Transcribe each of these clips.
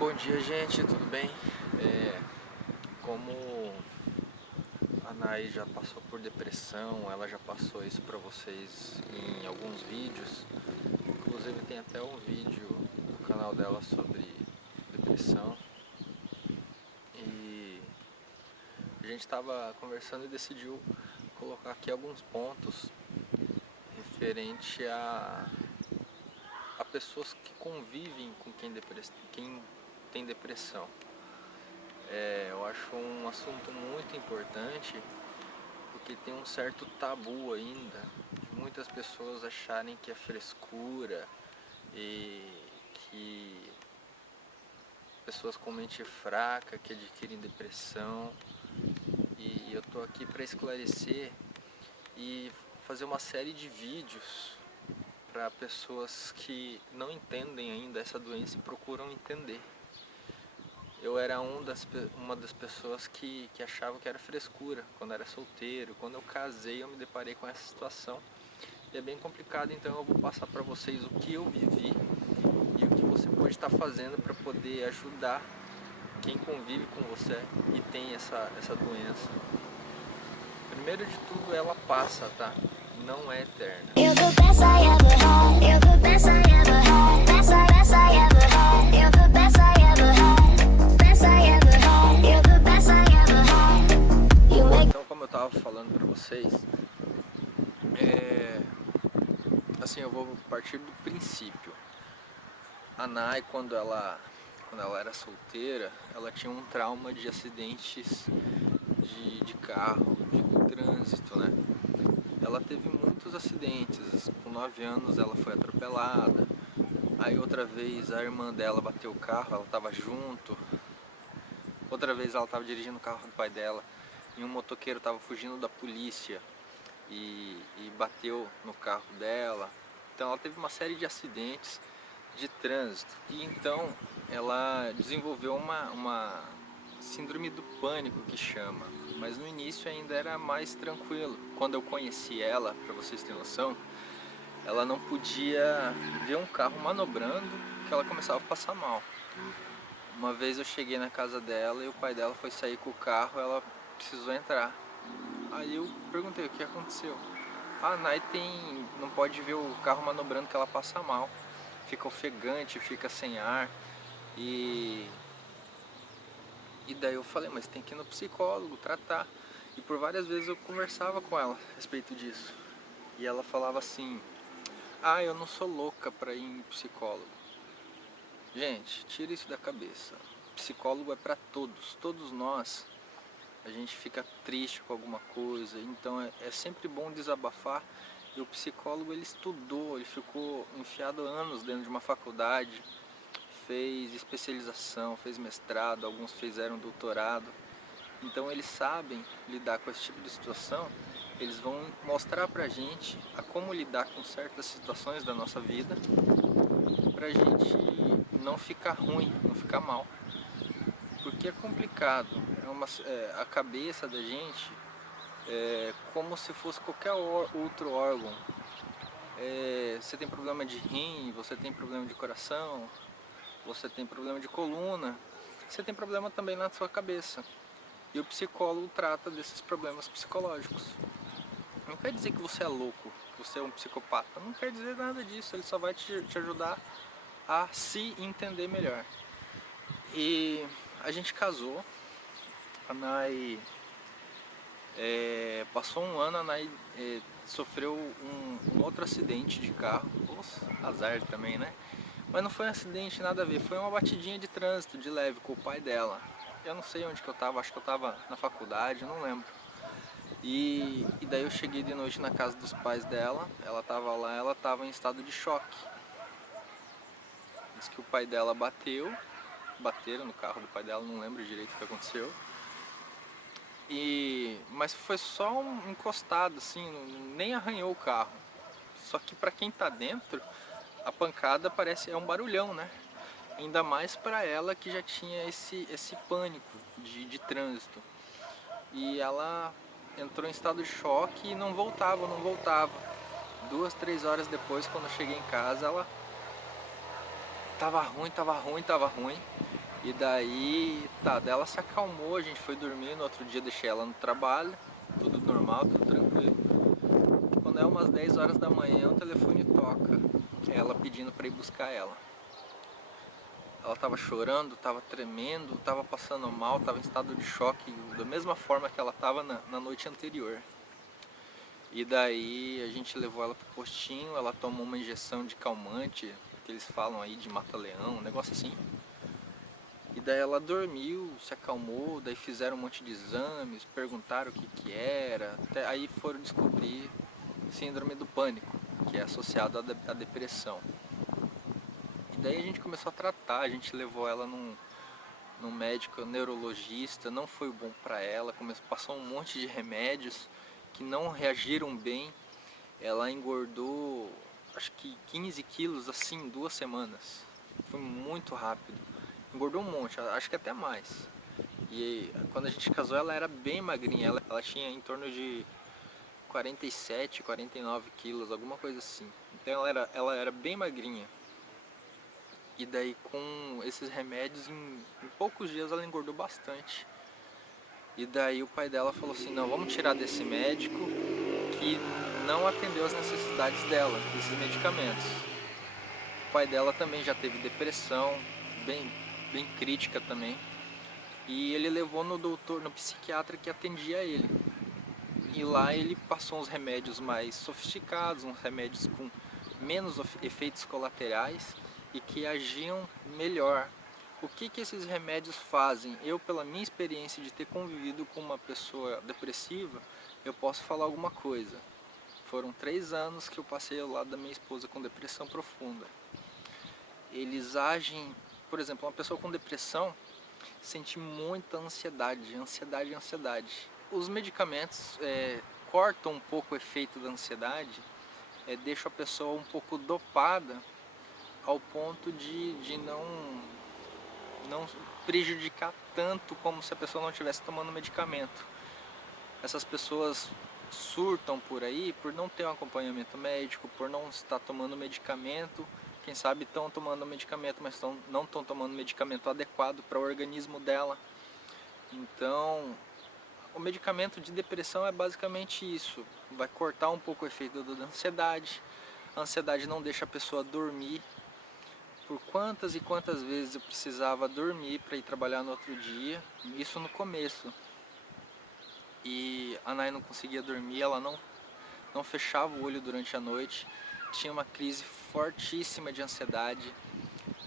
Bom dia, gente, tudo bem? Como a Nai já passou por depressão, ela já passou isso pra vocês em alguns vídeos. Inclusive tem até um vídeo no canal dela sobre depressão. E a gente estava conversando e decidiu colocar aqui alguns pontos referente a pessoas que convivem com quem tem depressão. Eu acho um assunto muito importante porque tem um certo tabu ainda de muitas pessoas acharem que é frescura e que pessoas com mente fraca que adquirem depressão. E eu tô aqui para esclarecer e fazer uma série de vídeos para pessoas que não entendem ainda essa doença e procuram entender. Eu era uma das pessoas que achava que era frescura quando era solteiro. Quando eu casei eu me deparei com essa situação e é bem complicado, então eu vou passar para vocês o que eu vivi e o que você pode estar fazendo para poder ajudar quem convive com você e tem essa doença. Primeiro de tudo, ela passa, tá? Não é eterna. Então, como eu tava falando pra vocês, assim, eu vou partir do princípio. A Nai, quando ela era solteira, ela tinha um trauma de acidentes de carro, de trânsito, né? Ela teve muitos acidentes. Com 9 anos ela foi atropelada. Aí outra vez a irmã dela bateu o carro, ela estava junto. Outra vez ela estava dirigindo o carro do pai dela e um motoqueiro estava fugindo da polícia e bateu no carro dela. Então ela teve uma série de acidentes de trânsito e então ela desenvolveu uma síndrome do pânico que chama, mas no início ainda era mais tranquilo. Quando eu conheci ela, para vocês terem noção, ela não podia ver um carro manobrando que ela começava a passar mal. Uma vez eu cheguei na casa dela e o pai dela foi sair com o carro, ela precisou entrar. Aí eu perguntei o que aconteceu. A Nai não pode ver o carro manobrando que ela passa mal. Fica ofegante, fica sem ar. E daí eu falei, mas tem que ir no psicólogo, tratar. E por várias vezes eu conversava com ela a respeito disso. E ela falava assim, ah, eu não sou louca pra ir em psicólogo. Gente, tira isso da cabeça. Psicólogo é pra todos, todos nós. A gente fica triste com alguma coisa, então é sempre bom desabafar. E o psicólogo, ele estudou, ele ficou enfiado anos dentro de uma faculdade, fez especialização, fez mestrado, alguns fizeram doutorado. Então eles sabem lidar com esse tipo de situação. Eles vão mostrar pra gente a como lidar com certas situações da nossa vida, pra gente não ficar ruim, não ficar mal. Porque é complicado, a cabeça da gente é como se fosse qualquer outro órgão. Você tem problema de rim, você tem problema de coração, você tem problema de coluna, você tem problema também na sua cabeça. E o psicólogo trata desses problemas psicológicos. Não quer dizer que você é louco, que você é um psicopata, não quer dizer nada disso, ele só vai te ajudar a se entender melhor. E a gente casou, a Nai passou um ano, a Nai sofreu um outro acidente de carro, azar também, né? Mas não foi um acidente, nada a ver, foi uma batidinha de trânsito de leve com o pai dela. Eu não sei onde que eu tava, acho que eu tava na faculdade, não lembro. E daí eu cheguei de noite na casa dos pais dela, ela tava lá, ela tava em estado de choque. Diz que o pai dela bateram no carro do pai dela, não lembro direito o que aconteceu. Mas foi só um encostado, assim, nem arranhou o carro. Só que pra quem tá dentro, a pancada parece um barulhão, né? Ainda mais pra ela que já tinha esse pânico de trânsito. E ela entrou em estado de choque e não voltava, não voltava. 2, 3 horas depois, quando eu cheguei em casa, ela tava ruim, tava ruim, tava ruim. E daí, tá, daí ela se acalmou, a gente foi dormir, no outro dia deixei ela no trabalho, tudo normal, tudo tranquilo. Quando é umas 10 horas da manhã, o telefone toca, ela pedindo pra ir buscar ela. Ela tava chorando, tava tremendo, tava passando mal, tava em estado de choque, da mesma forma que ela tava na noite anterior. E daí a gente levou ela pro postinho, ela tomou uma injeção de calmante, que eles falam aí de mata-leão, um negócio assim. E daí ela dormiu, se acalmou, daí fizeram um monte de exames, perguntaram o que que era, até aí foram descobrir síndrome do pânico, que é associado à depressão. E daí a gente começou a tratar, a gente levou ela num médico neurologista, não foi bom para ela, passou um monte de remédios que não reagiram bem. Ela engordou acho que 15 quilos assim em 2 semanas, foi muito rápido, engordou um monte, acho que até mais. E quando a gente casou ela era bem magrinha, ela tinha em torno de 47, 49 quilos, alguma coisa assim. Então ela era bem magrinha. E daí com esses remédios, em poucos dias ela engordou bastante. E daí o pai dela falou assim, não, vamos tirar desse médico que não atendeu as necessidades dela, desses medicamentos. O pai dela também já teve depressão, bem crítica também. E ele levou no doutor, no psiquiatra que atendia ele. E lá ele passou uns remédios mais sofisticados, uns remédios com menos efeitos colaterais e que agiam melhor. O que que esses remédios fazem? Eu, pela minha experiência de ter convivido com uma pessoa depressiva, eu posso falar alguma coisa. Foram 3 anos que eu passei ao lado da minha esposa com depressão profunda. Eles agem, por exemplo, uma pessoa com depressão sente muita ansiedade. Os medicamentos cortam um pouco o efeito da ansiedade, deixam a pessoa um pouco dopada ao ponto de não prejudicar tanto como se a pessoa não estivesse tomando medicamento. Essas pessoas surtam por aí por não ter um acompanhamento médico, por não estar tomando medicamento. Quem sabe estão tomando medicamento, mas não estão tomando medicamento adequado para o organismo dela. Então, o medicamento de depressão é basicamente isso. Vai cortar um pouco o efeito da ansiedade. A ansiedade não deixa a pessoa dormir. Por quantas e quantas vezes eu precisava dormir para ir trabalhar no outro dia, isso no começo. E a Nay não conseguia dormir, ela não fechava o olho durante a noite, tinha uma crise fortíssima de ansiedade,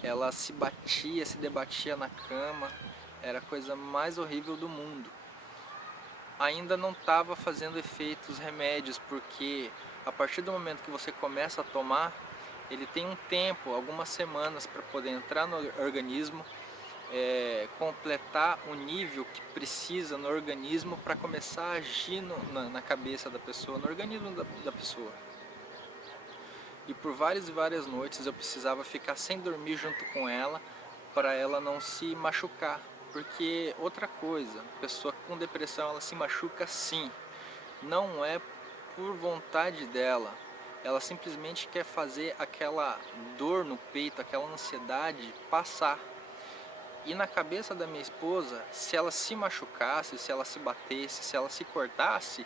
ela se batia, se debatia na cama, era a coisa mais horrível do mundo. Ainda não estava fazendo efeito os remédios, porque a partir do momento que você começa a tomar, ele tem um tempo, algumas semanas para poder entrar no organismo, completar o nível que precisa no organismo para começar a agir na cabeça da pessoa, no organismo da pessoa. E por várias e várias noites eu precisava ficar sem dormir junto com ela para ela não se machucar. Porque outra coisa, a pessoa com depressão ela se machuca sim, não é por vontade dela, ela simplesmente quer fazer aquela dor no peito, aquela ansiedade passar. E na cabeça da minha esposa, se ela se machucasse, se ela se batesse, se ela se cortasse,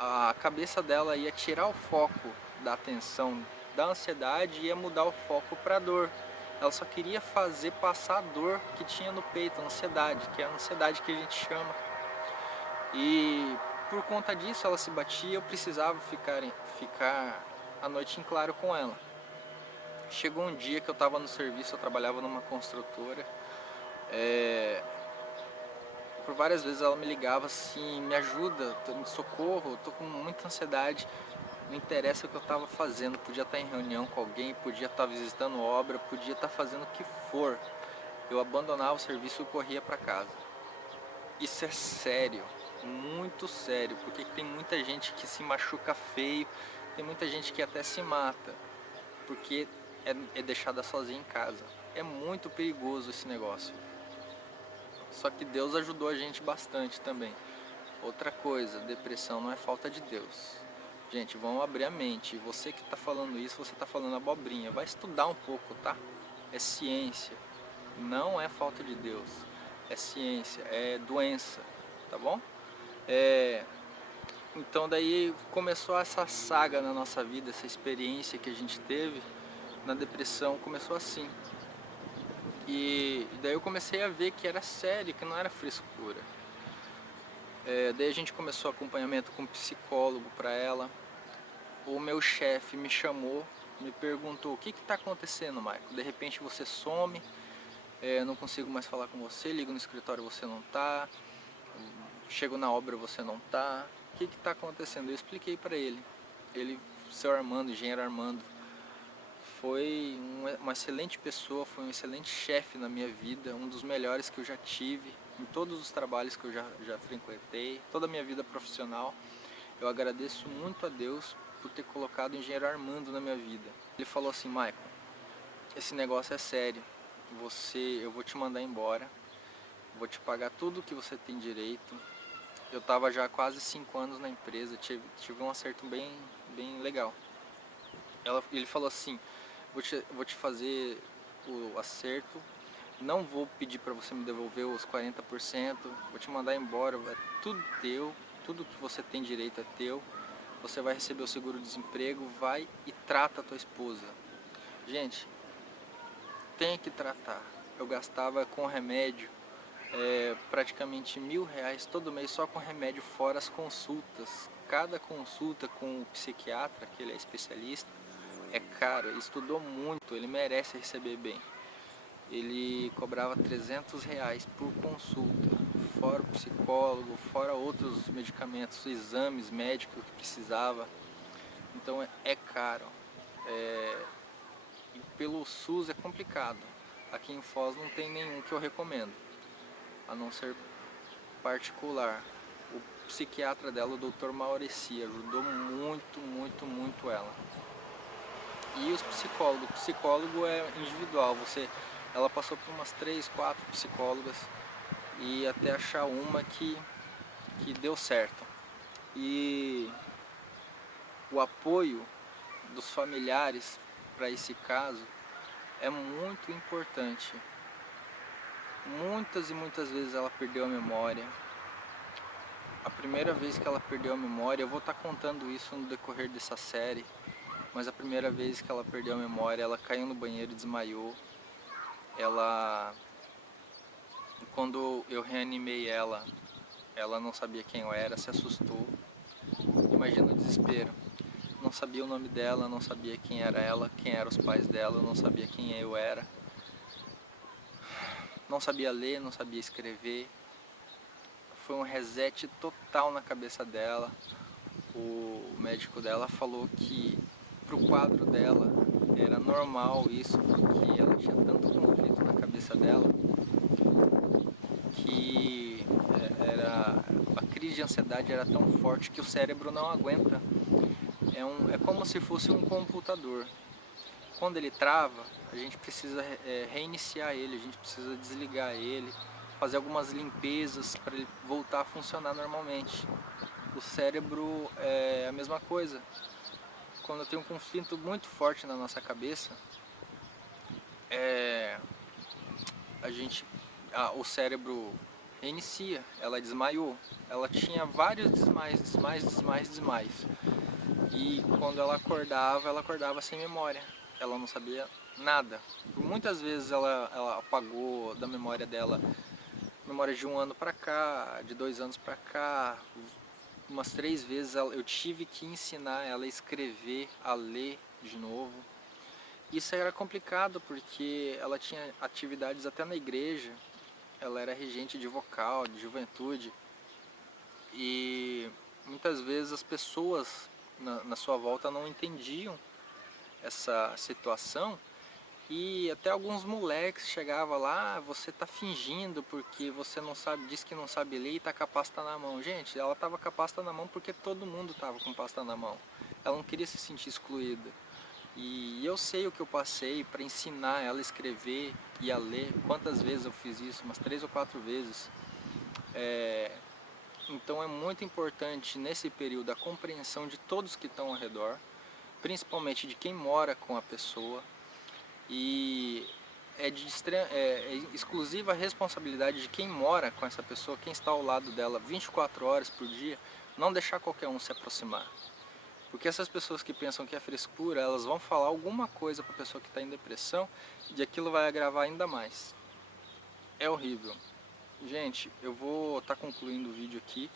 a cabeça dela ia tirar o foco da atenção da ansiedade e ia mudar o foco para a dor. Ela só queria fazer passar a dor que tinha no peito, a ansiedade, que é a ansiedade que a gente chama. E por conta disso ela se batia, eu precisava ficar a noite em claro com ela. Chegou um dia que eu estava no serviço, eu trabalhava numa construtora. Por várias vezes ela me ligava assim, me ajuda, me socorro, eu tô com muita ansiedade. Não interessa o que eu estava fazendo, podia estar em reunião com alguém, podia estar visitando obra, podia estar fazendo o que for. Eu abandonava o serviço e corria para casa. Isso é sério, muito sério, porque tem muita gente que se machuca feio, tem muita gente que até se mata, porque é deixada sozinha em casa. É muito perigoso esse negócio. Só que Deus ajudou a gente bastante também. Outra coisa, depressão não é falta de Deus. Gente, vamos abrir a mente. Você que está falando isso, você está falando abobrinha. Vai estudar um pouco, tá? É ciência. Não é falta de Deus, é ciência, é doença, tá bom? Então daí começou essa saga na nossa vida, essa experiência que a gente teve na depressão começou assim. E daí eu comecei a ver que era sério, que não era frescura. Daí a gente começou acompanhamento com um psicólogo para ela. O meu chefe me chamou, me perguntou: o que está acontecendo, Michael? De repente você some, não consigo mais falar com você, ligo no escritório, você não tá, chego na obra, você não tá. O que está acontecendo? Eu expliquei para ele. Ele, seu Armando, engenheiro Armando, foi uma excelente pessoa, foi um excelente chefe na minha vida, um dos melhores que eu já tive em todos os trabalhos que eu já frequentei, toda a minha vida profissional. Eu agradeço muito a Deus por ter colocado o engenheiro Armando na minha vida. Ele falou assim: Michael, esse negócio é sério, eu vou te mandar embora, vou te pagar tudo o que você tem direito. Eu estava já há quase 5 anos na empresa, tive um acerto bem legal. Ele falou assim: vou te fazer o acerto, não vou pedir para você me devolver os 40%, vou te mandar embora, é tudo teu, tudo que você tem direito é teu, você vai receber o seguro-desemprego, vai e trata a tua esposa. Gente, tem que tratar. Eu gastava com remédio praticamente R$ 1.000 todo mês só com remédio, fora as consultas. Cada consulta com o psiquiatra, que ele é especialista, é caro. Ele estudou muito, ele merece receber bem. Ele cobrava R$ 300 por consulta, fora o psicólogo, fora outros medicamentos, exames médicos que precisava. Então é caro. E pelo SUS é complicado. Aqui em Foz não tem nenhum que eu recomendo, a não ser particular. O psiquiatra dela, o Dr. Maurici, ajudou muito ela. E os psicólogos, o psicólogo é individual, ela passou por umas 3, 4 psicólogas e até achar uma que deu certo. E o apoio dos familiares para esse caso é muito importante. Muitas e muitas vezes ela perdeu a memória. A primeira vez que ela perdeu a memória, eu vou estar contando isso no decorrer dessa série, mas a primeira vez que ela perdeu a memória, ela caiu no banheiro e desmaiou. Quando eu reanimei ela não sabia quem eu era, se assustou. Imagina o desespero. Não sabia o nome dela, não sabia quem era ela, quem eram os pais dela, não sabia quem eu era. Não sabia ler, não sabia escrever. Foi um reset total na cabeça dela. O médico dela falou que pro quadro dela era normal isso, porque ela tinha tanto conflito na cabeça dela que a crise de ansiedade era tão forte que o cérebro não aguenta. É como se fosse um computador. Quando ele trava, a gente precisa reiniciar ele, a gente precisa desligar ele, fazer algumas limpezas para ele voltar a funcionar normalmente. O cérebro é a mesma coisa. Quando tem um conflito muito forte na nossa cabeça, o cérebro reinicia. Ela desmaiou. Ela tinha vários desmaios. E quando ela acordava sem memória. Ela não sabia nada. Por muitas vezes ela apagou da memória dela, memória de 1 ano pra cá, de 2 anos pra cá. Umas 3 vezes eu tive que ensinar ela a escrever, a ler de novo. Isso era complicado porque ela tinha atividades até na igreja. Ela era regente de vocal, de juventude. E muitas vezes as pessoas na sua volta não entendiam essa situação. E até alguns moleques chegavam lá: você tá fingindo porque você não sabe, diz que não sabe ler e tá com a pasta na mão. Gente, ela tava com a pasta na mão porque todo mundo tava com pasta na mão. Ela não queria se sentir excluída. E eu sei o que eu passei para ensinar ela a escrever e a ler. Quantas vezes eu fiz isso? Umas 3 ou 4 vezes. Então é muito importante nesse período a compreensão de todos que estão ao redor, principalmente de quem mora com a pessoa. E é é exclusiva responsabilidade de quem mora com essa pessoa, quem está ao lado dela 24 horas por dia, não deixar qualquer um se aproximar. Porque essas pessoas que pensam que é frescura, elas vão falar alguma coisa para a pessoa que está em depressão e aquilo vai agravar ainda mais. É horrível. Gente, eu vou estar concluindo o vídeo aqui.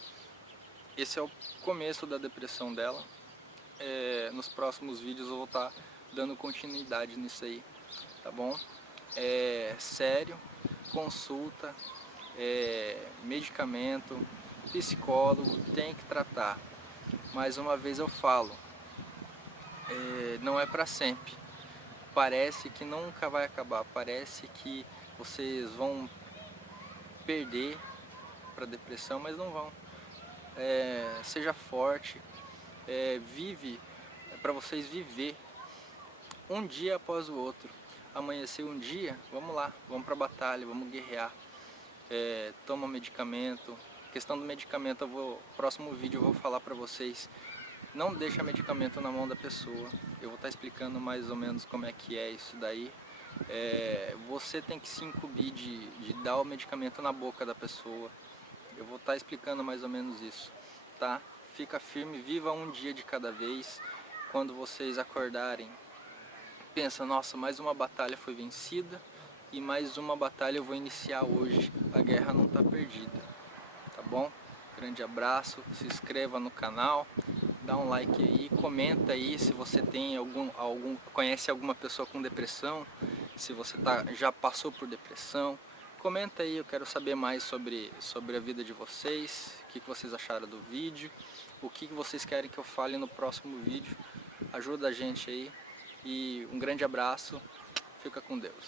Esse é o começo da depressão dela. Nos próximos vídeos eu vou estar dando continuidade nisso aí, tá bom? É sério, consulta, medicamento, psicólogo, tem que tratar. Mais uma vez eu falo, não é para sempre. Parece que nunca vai acabar, parece que vocês vão perder para depressão, mas não vão. Seja forte, vive, para vocês viver um dia após o outro. Amanhecer um dia, vamos lá, vamos para a batalha, vamos guerrear. Toma medicamento. Questão do medicamento, próximo vídeo eu vou falar para vocês. Não deixa medicamento na mão da pessoa. Eu vou estar explicando mais ou menos como é que é isso daí. Você tem que se incumbir de dar o medicamento na boca da pessoa. Eu vou estar explicando mais ou menos isso, tá? Fica firme, viva um dia de cada vez. Quando vocês acordarem, pensa, nossa, mais uma batalha foi vencida e mais uma batalha eu vou iniciar hoje. A guerra não está perdida, tá bom? Grande abraço, se inscreva no canal, dá um like aí, comenta aí se você tem conhece alguma pessoa com depressão, se você já passou por depressão. Comenta aí, eu quero saber mais sobre a vida de vocês, o que vocês acharam do vídeo, o que vocês querem que eu fale no próximo vídeo. Ajuda a gente aí e um grande abraço, fica com Deus.